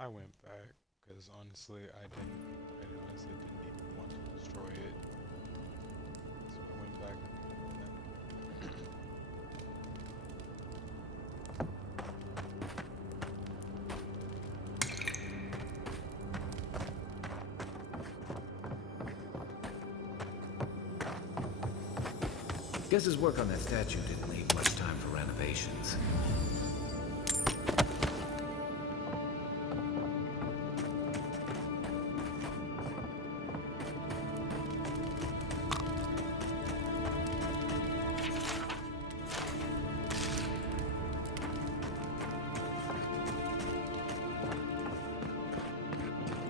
I went back because honestly, I honestly didn't even want to destroy it. So I went back and Guess his work on that statue didn't leave much time for renovations.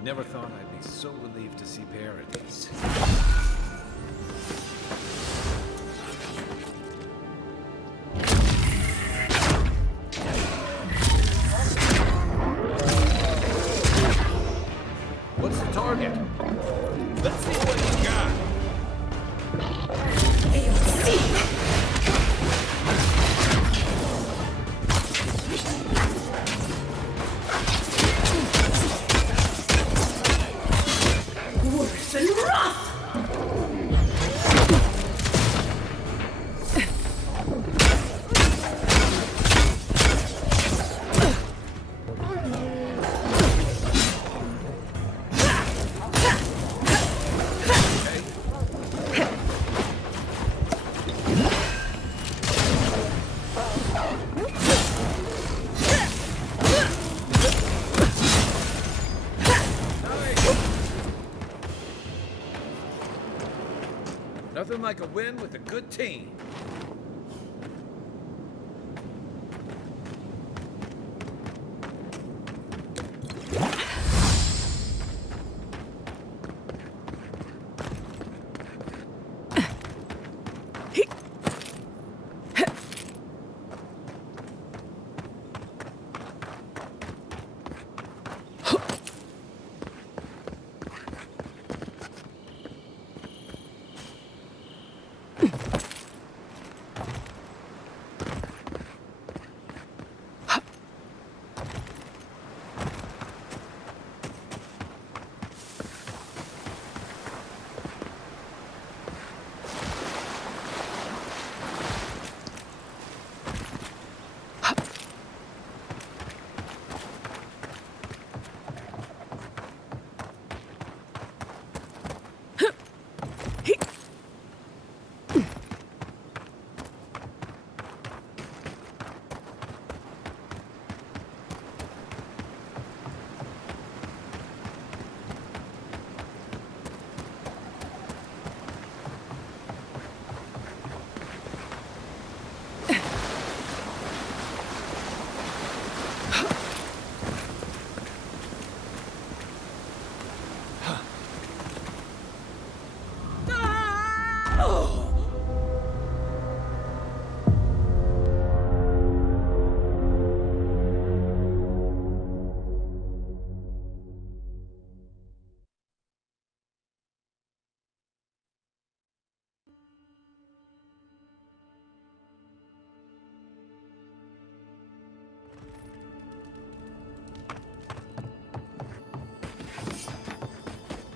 Never thought I'd be so relieved to see paradise. What's the target? Let's see what he's got. Worse and rough! Nothing like a win with a good team.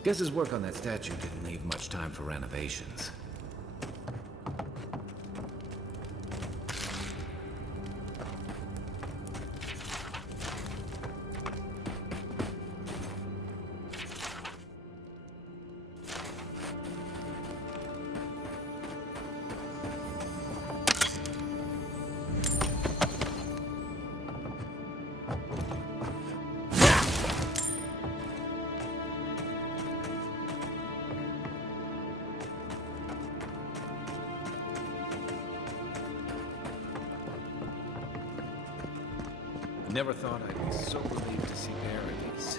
Guess his work on that statue didn't leave much time for renovations. Never thought I'd be so relieved to see paradise.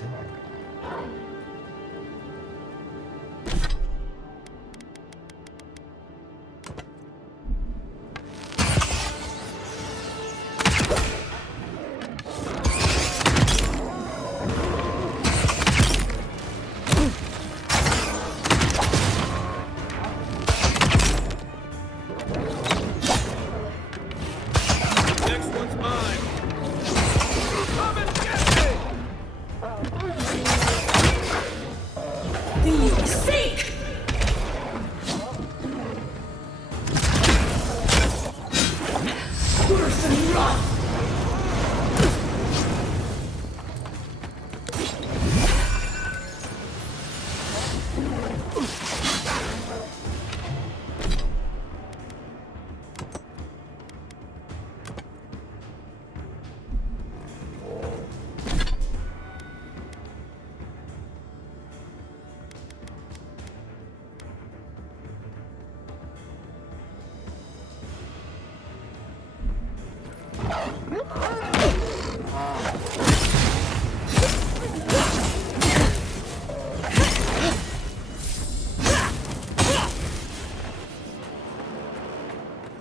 Next one's mine. Come and get me! Seek! Worse than wrath!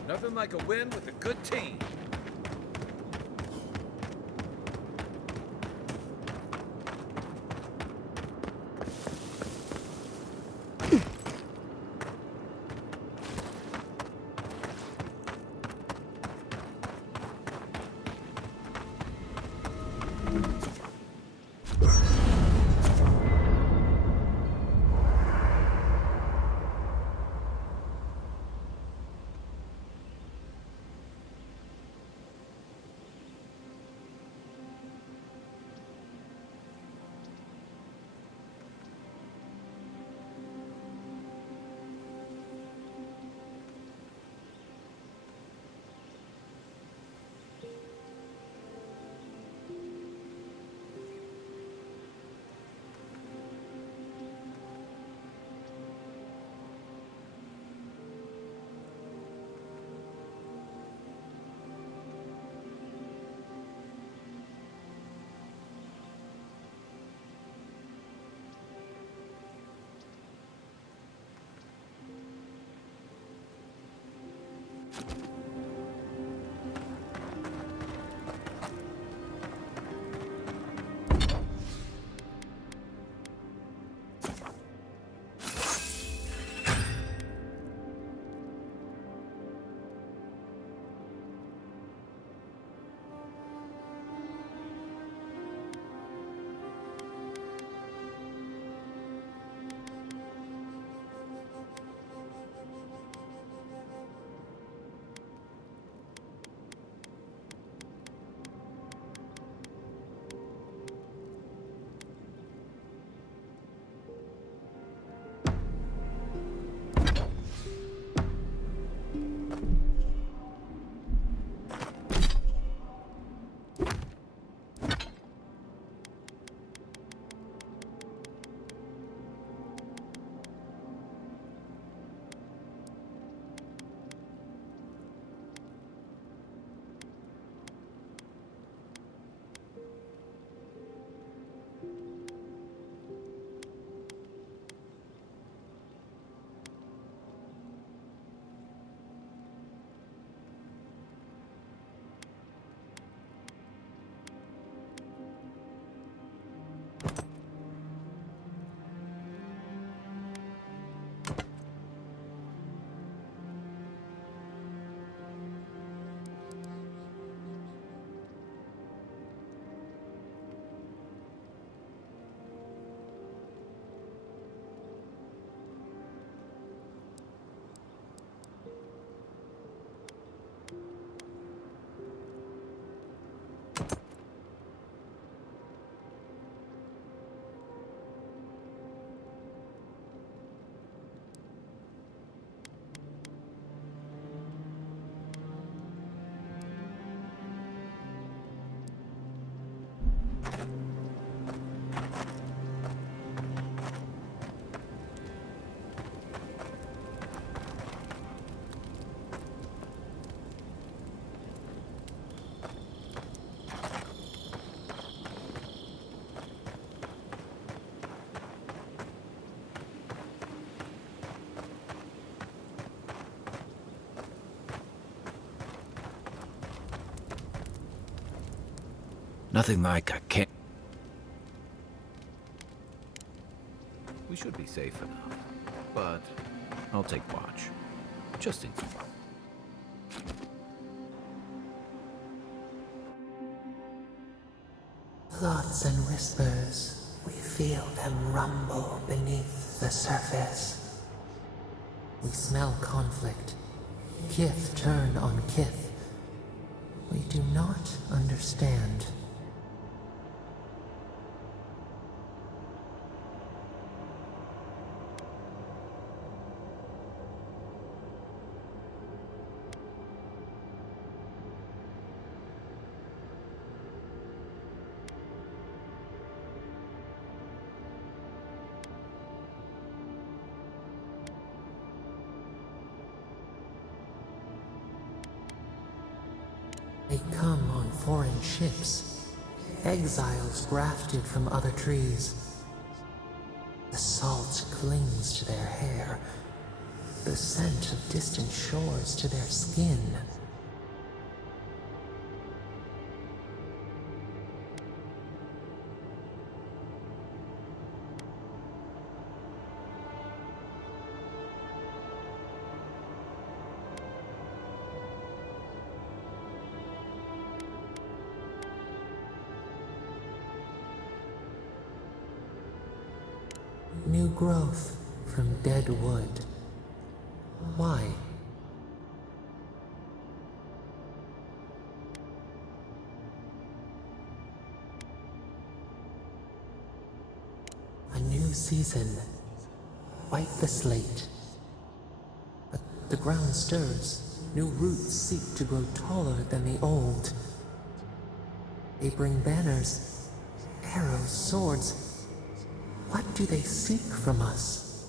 Nothing like a win with a good team. Nothing like a camp. We should be safe enough, but I'll take watch. Just in case. Thoughts and whispers, we feel them rumble beneath the surface. We smell conflict. Kith turn on kith. We do not understand. They come on foreign ships, exiles grafted from other trees. The salt clings to their hair, the scent of distant shores to their skin. New growth from dead wood. Why? A new season. Wipe the slate. But the ground stirs. New roots seek to grow taller than the old. They bring banners, arrows, swords. What do they seek from us?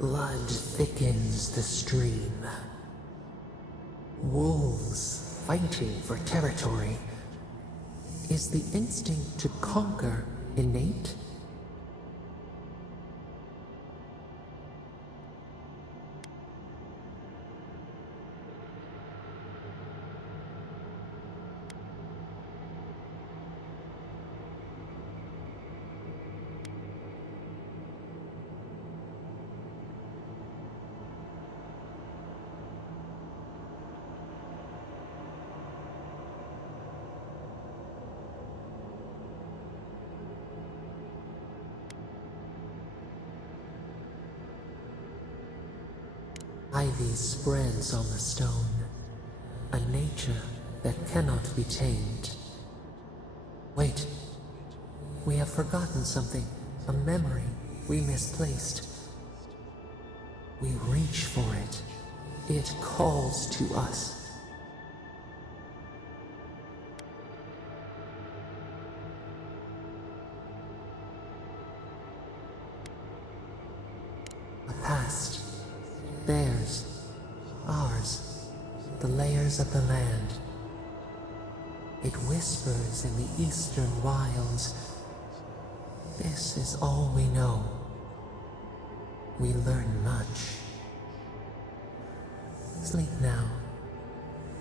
Blood thickens the stream. Wolves fighting for territory. Is the instinct to conquer innate? Ivy spreads on the stone, a nature that cannot be tamed. Wait, we have forgotten something, a memory we misplaced. We reach for it. It calls to us. A past. Theirs, ours, the layers of the land. It whispers in the eastern wilds. This is all we know. We learn much. Sleep now.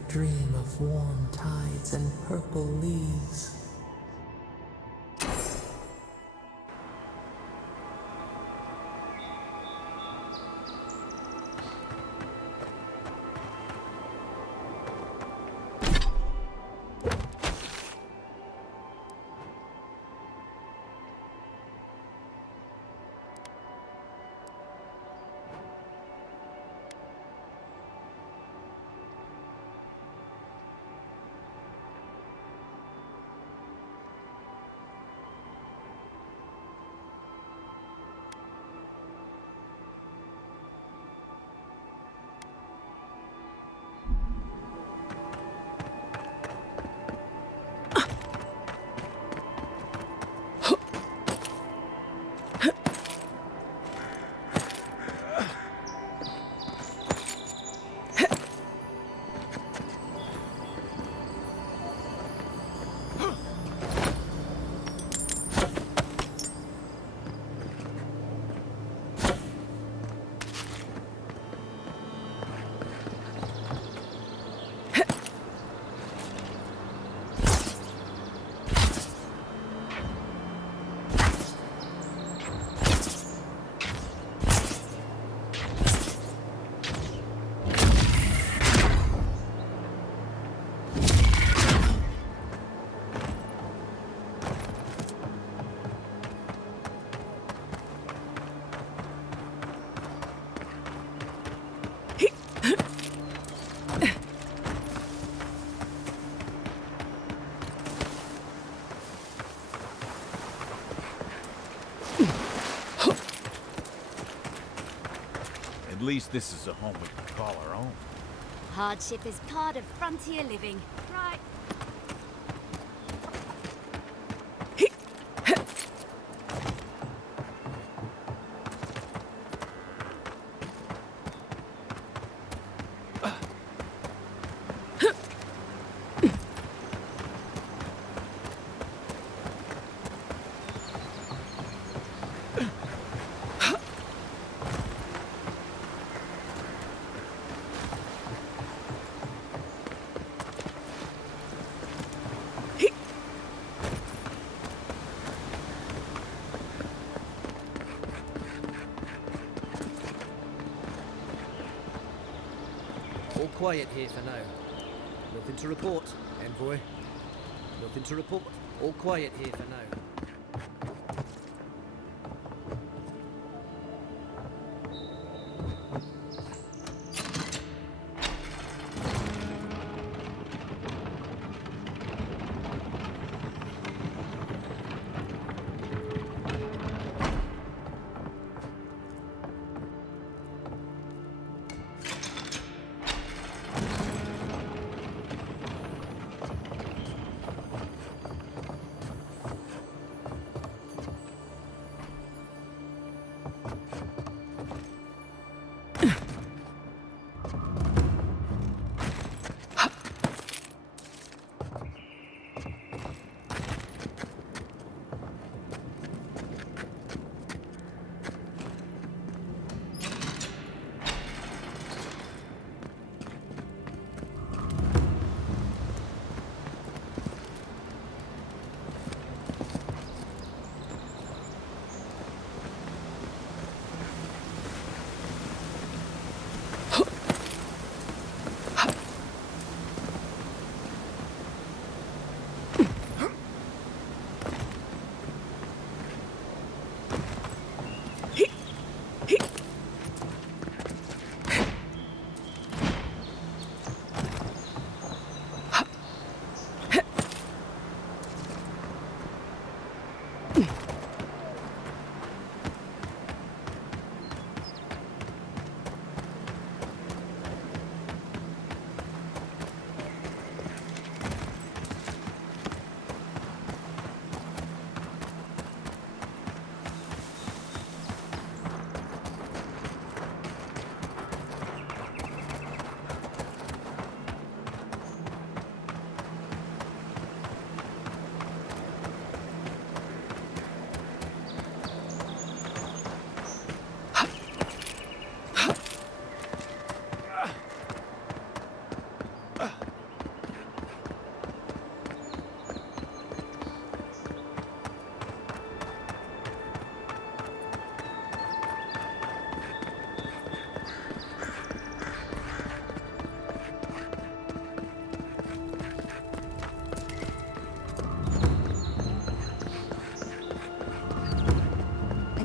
Dream of warm tides and purple leaves. At least this is a home we can call our own. Hardship is part of frontier living. Right. All quiet here for now. Nothing to report, envoy. Nothing to report. All quiet here for now.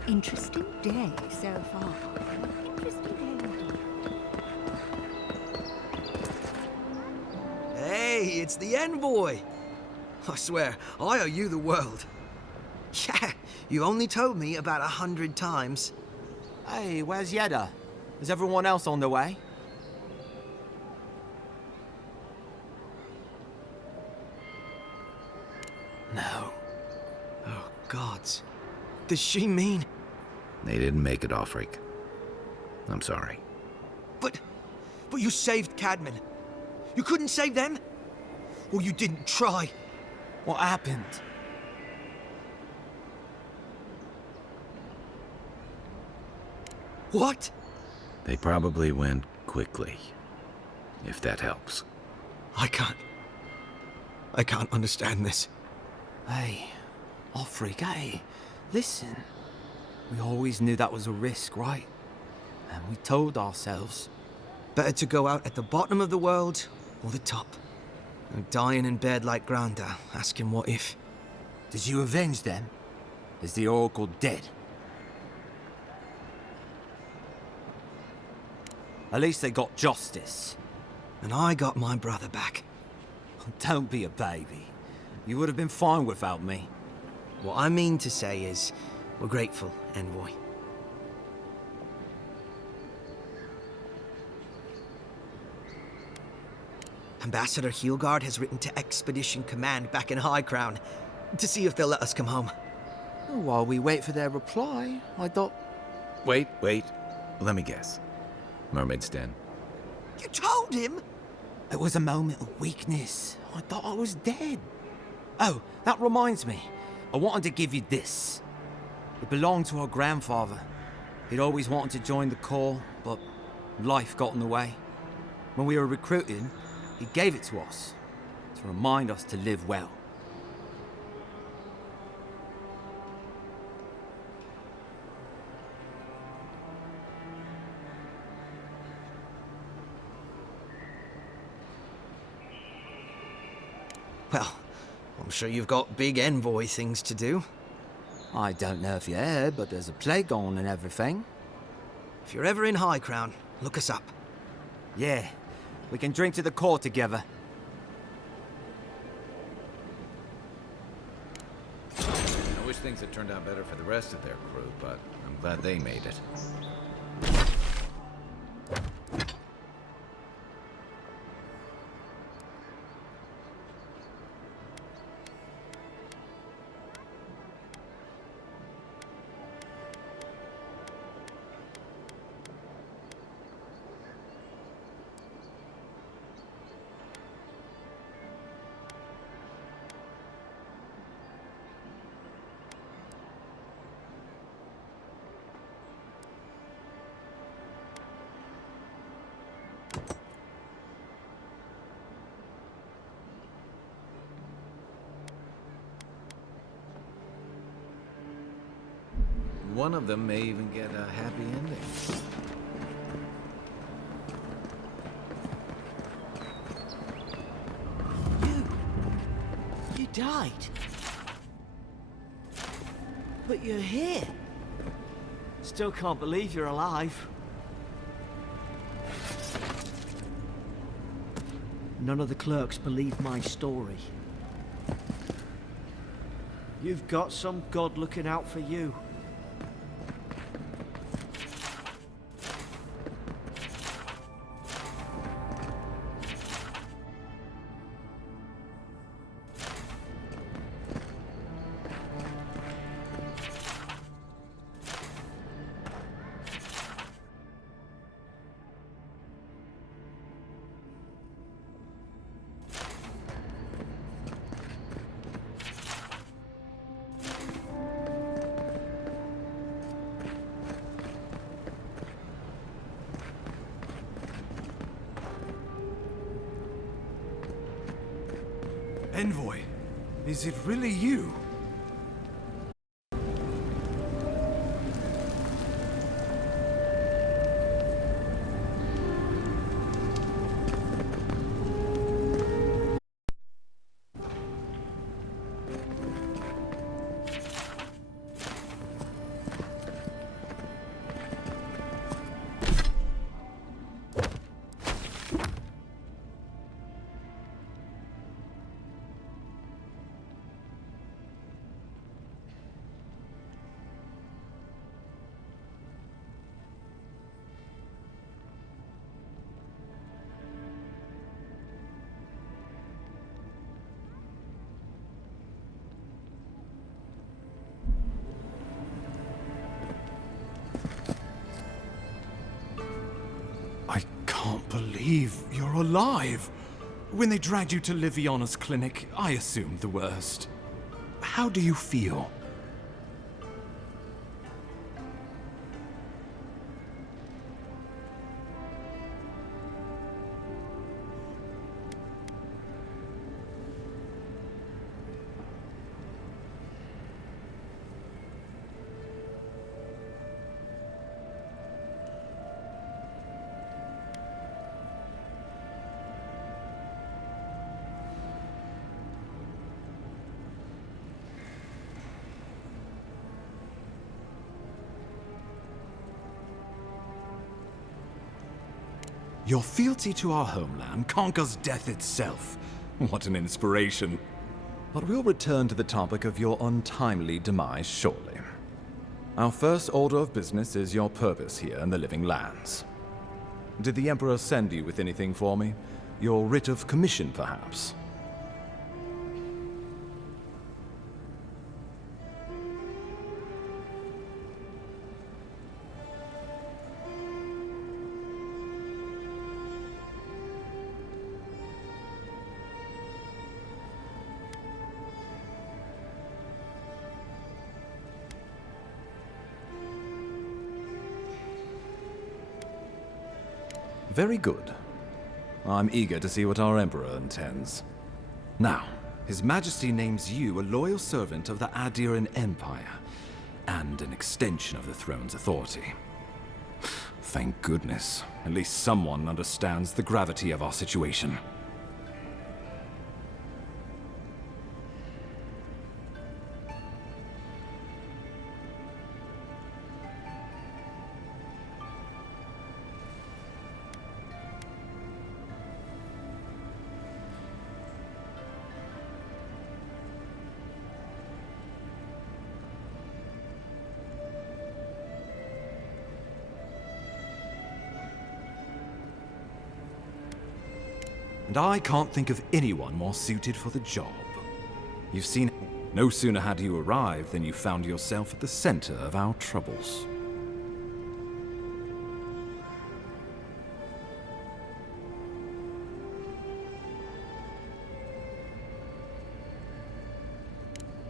Interesting day so far. Interesting day indeed. Hey, it's the envoy! I swear, I owe you the world. Yeah, you only told me about 100 times. Hey, where's Yeda? Is everyone else on the way? No. Oh, gods. Does she mean... They didn't make it, Offreak. I'm sorry. But you saved Cadman. You couldn't save them? Or you didn't try? What happened? What? They probably went quickly, if that helps. I can't understand this. Hey, Offreak, hey, listen. We always knew that was a risk, right? And we told ourselves. Better to go out at the bottom of the world or the top. And dying in bed like Granda, asking what if. Did you avenge them? Is the Oracle dead? At least they got justice. And I got my brother back. Don't be a baby. You would have been fine without me. What I mean to say is, we're grateful, Envoy. Ambassador Heelgard has written to Expedition Command back in High Crown to see if they'll let us come home. While we wait for their reply, I thought... Wait. Let me guess. Mermaid's Den. You told him? It was a moment of weakness. I thought I was dead. Oh, that reminds me. I wanted to give you this. It belonged to our grandfather. He'd always wanted to join the Corps, but life got in the way. When we were recruiting, he gave it to us to remind us to live well. Well, I'm sure you've got big envoy things to do. I don't know if you heard, but there's a plague on and everything. If you're ever in High Crown, look us up. Yeah, we can drink to the Corps together. I wish things had turned out better for the rest of their crew, but I'm glad they made it. One of them may even get a happy ending. You died. But you're here. Still can't believe you're alive. None of the clerks believe my story. You've got some god looking out for you. Envoy, is it really you? I can't believe you're alive. When they dragged you to Liviana's clinic, I assumed the worst. How do you feel? Your fealty to our homeland conquers death itself. What an inspiration. But we'll return to the topic of your untimely demise shortly. Our first order of business is your purpose here in the Living Lands. Did the Emperor send you with anything for me? Your writ of commission, perhaps? Very good. I'm eager to see what our Emperor intends. Now, His Majesty names you a loyal servant of the Adiran Empire, and an extension of the throne's authority. Thank goodness. At least someone understands the gravity of our situation. And I can't think of anyone more suited for the job. You've seen, no sooner had you arrived than you found yourself at the center of our troubles.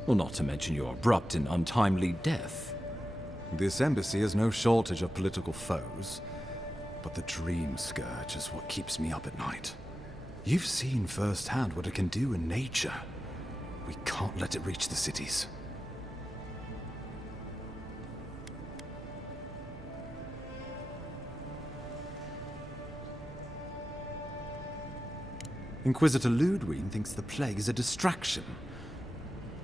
Well, not to mention your abrupt and untimely death. This embassy has no shortage of political foes, but the dream scourge is what keeps me up at night. You've seen firsthand what it can do in nature. We can't let it reach the cities. Inquisitor Ludwig thinks the plague is a distraction.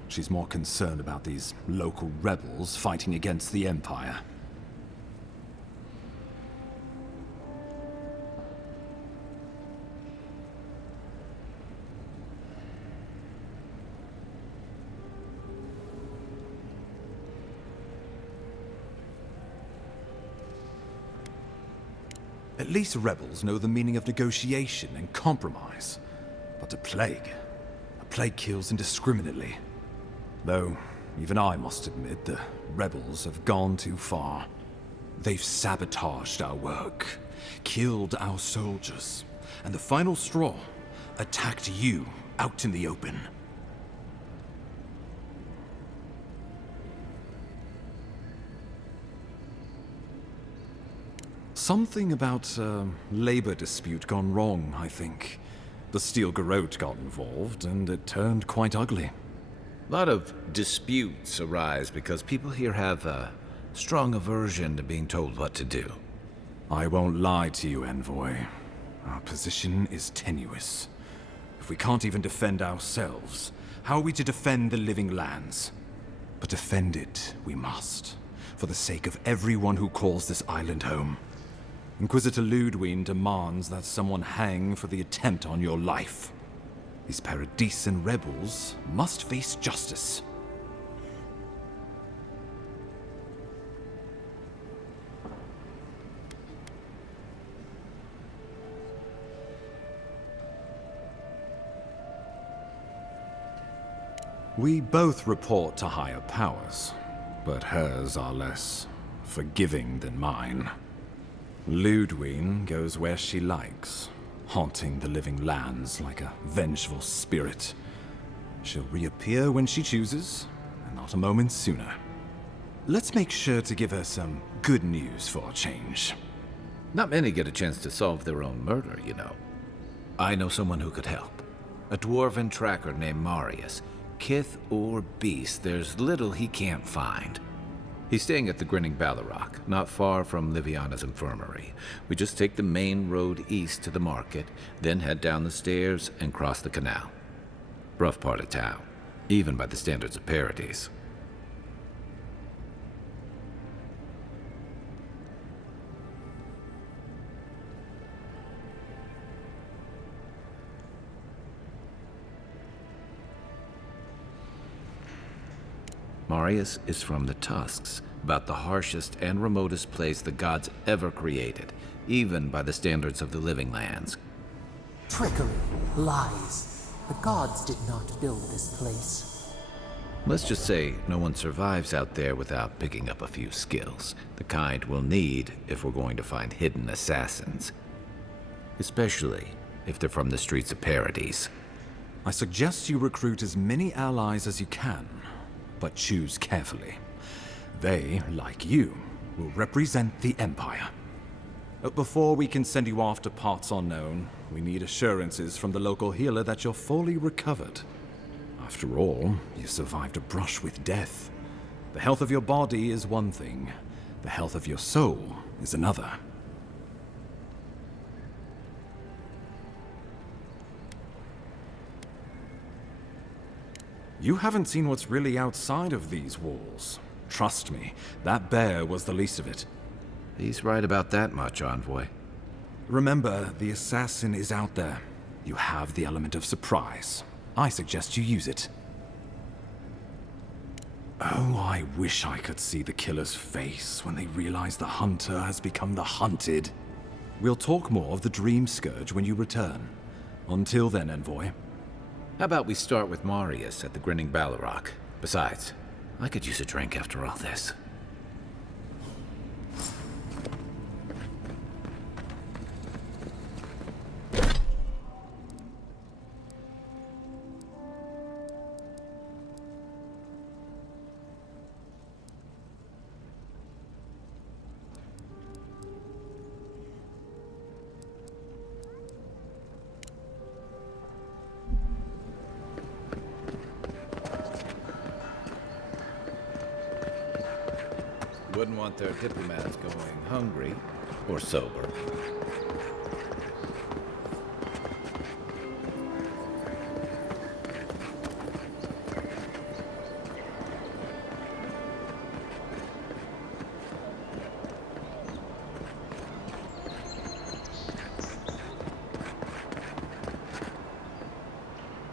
She's more concerned about these local rebels fighting against the Empire. At least rebels know the meaning of negotiation and compromise. But a plague kills indiscriminately. Though, even I must admit, the rebels have gone too far. They've sabotaged our work, killed our soldiers, and the final straw, attacked you out in the open. Something about a labor dispute gone wrong, I think. The Steel Garrote got involved, and it turned quite ugly. A lot of disputes arise because people here have a strong aversion to being told what to do. I won't lie to you, Envoy. Our position is tenuous. If we can't even defend ourselves, how are we to defend the living lands? But defend it we must, for the sake of everyone who calls this island home. Inquisitor Ludwig demands that someone hang for the attempt on your life. These Paradisen rebels must face justice. We both report to higher powers, but hers are less forgiving than mine. Ludwig goes where she likes, haunting the living lands like a vengeful spirit. She'll reappear when she chooses, and not a moment sooner. Let's make sure to give her some good news for a change. Not many get a chance to solve their own murder, you know. I know someone who could help. A dwarven tracker named Marius. Kith or beast, there's little he can't find. He's staying at the Grinning Ballarrock, not far from Liviana's infirmary. We just take the main road east to the market, then head down the stairs and cross the canal. Rough part of town, even by the standards of Paradise. Marius is from the Tusks, about the harshest and remotest place the gods ever created, even by the standards of the living lands. Trickery, lies. The gods did not build this place. Let's just say no one survives out there without picking up a few skills, the kind we'll need if we're going to find hidden assassins. Especially if they're from the streets of Paradise. I suggest you recruit as many allies as you can, but choose carefully. They, like you, will represent the Empire. But before we can send you off to parts unknown, we need assurances from the local healer that you're fully recovered. After all, you survived a brush with death. The health of your body is one thing, the health of your soul is another. You haven't seen what's really outside of these walls. Trust me, that bear was the least of it. He's right about that much, Envoy. Remember, the assassin is out there. You have the element of surprise. I suggest you use it. Oh, I wish I could see the killer's face when they realize the hunter has become the hunted. We'll talk more of the Dream Scourge when you return. Until then, Envoy. How about we start with Marius at the Grinning Balrog? Besides, I could use a drink after all this. Wouldn't want their diplomats going hungry or sober.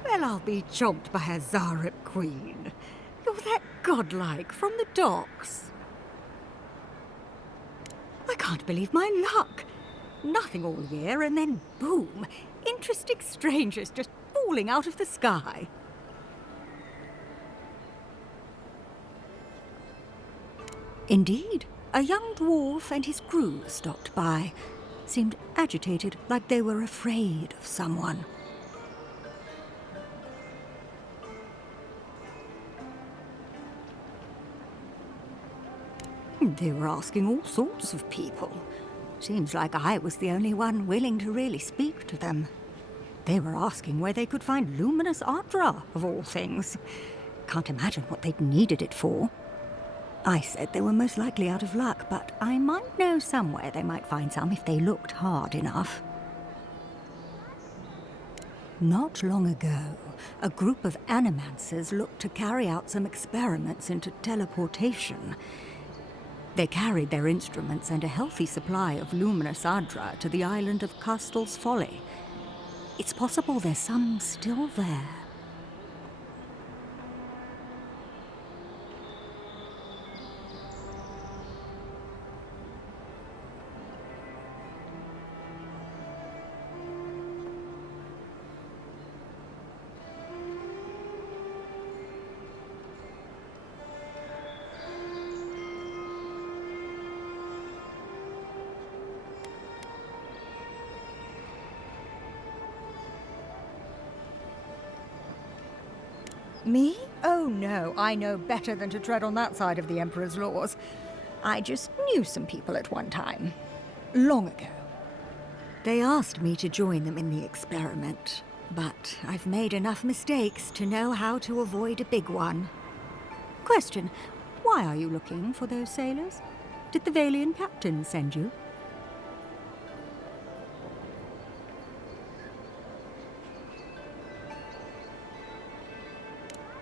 Well, I'll be chomped by a Zaret queen. You're that godlike from the docks. I can't believe my luck. Nothing all year, and then boom, interesting strangers just falling out of the sky. Indeed, a young dwarf and his crew stopped by. Seemed agitated, like they were afraid of someone. They were asking all sorts of people. Seems like I was the only one willing to really speak to them. They were asking where they could find luminous Ardra, of all things. Can't imagine what they'd needed it for. I said they were most likely out of luck, but I might know somewhere they might find some if they looked hard enough. Not long ago, a group of animancers looked to carry out some experiments into teleportation. They carried their instruments and a healthy supply of luminous Ardra to the island of Castle's Folly. It's possible there's some still there. Me? Oh no, I know better than to tread on that side of the Emperor's laws. I just knew some people at one time. Long ago. They asked me to join them in the experiment, but I've made enough mistakes to know how to avoid a big one. Question, why are you looking for those sailors? Did the Valian captain send you?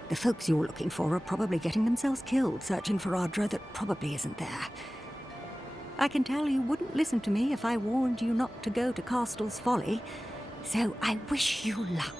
The folks you're looking for are probably getting themselves killed searching for Ardra that probably isn't there. I can tell you wouldn't listen to me if I warned you not to go to Castle's Folly, so I wish you luck.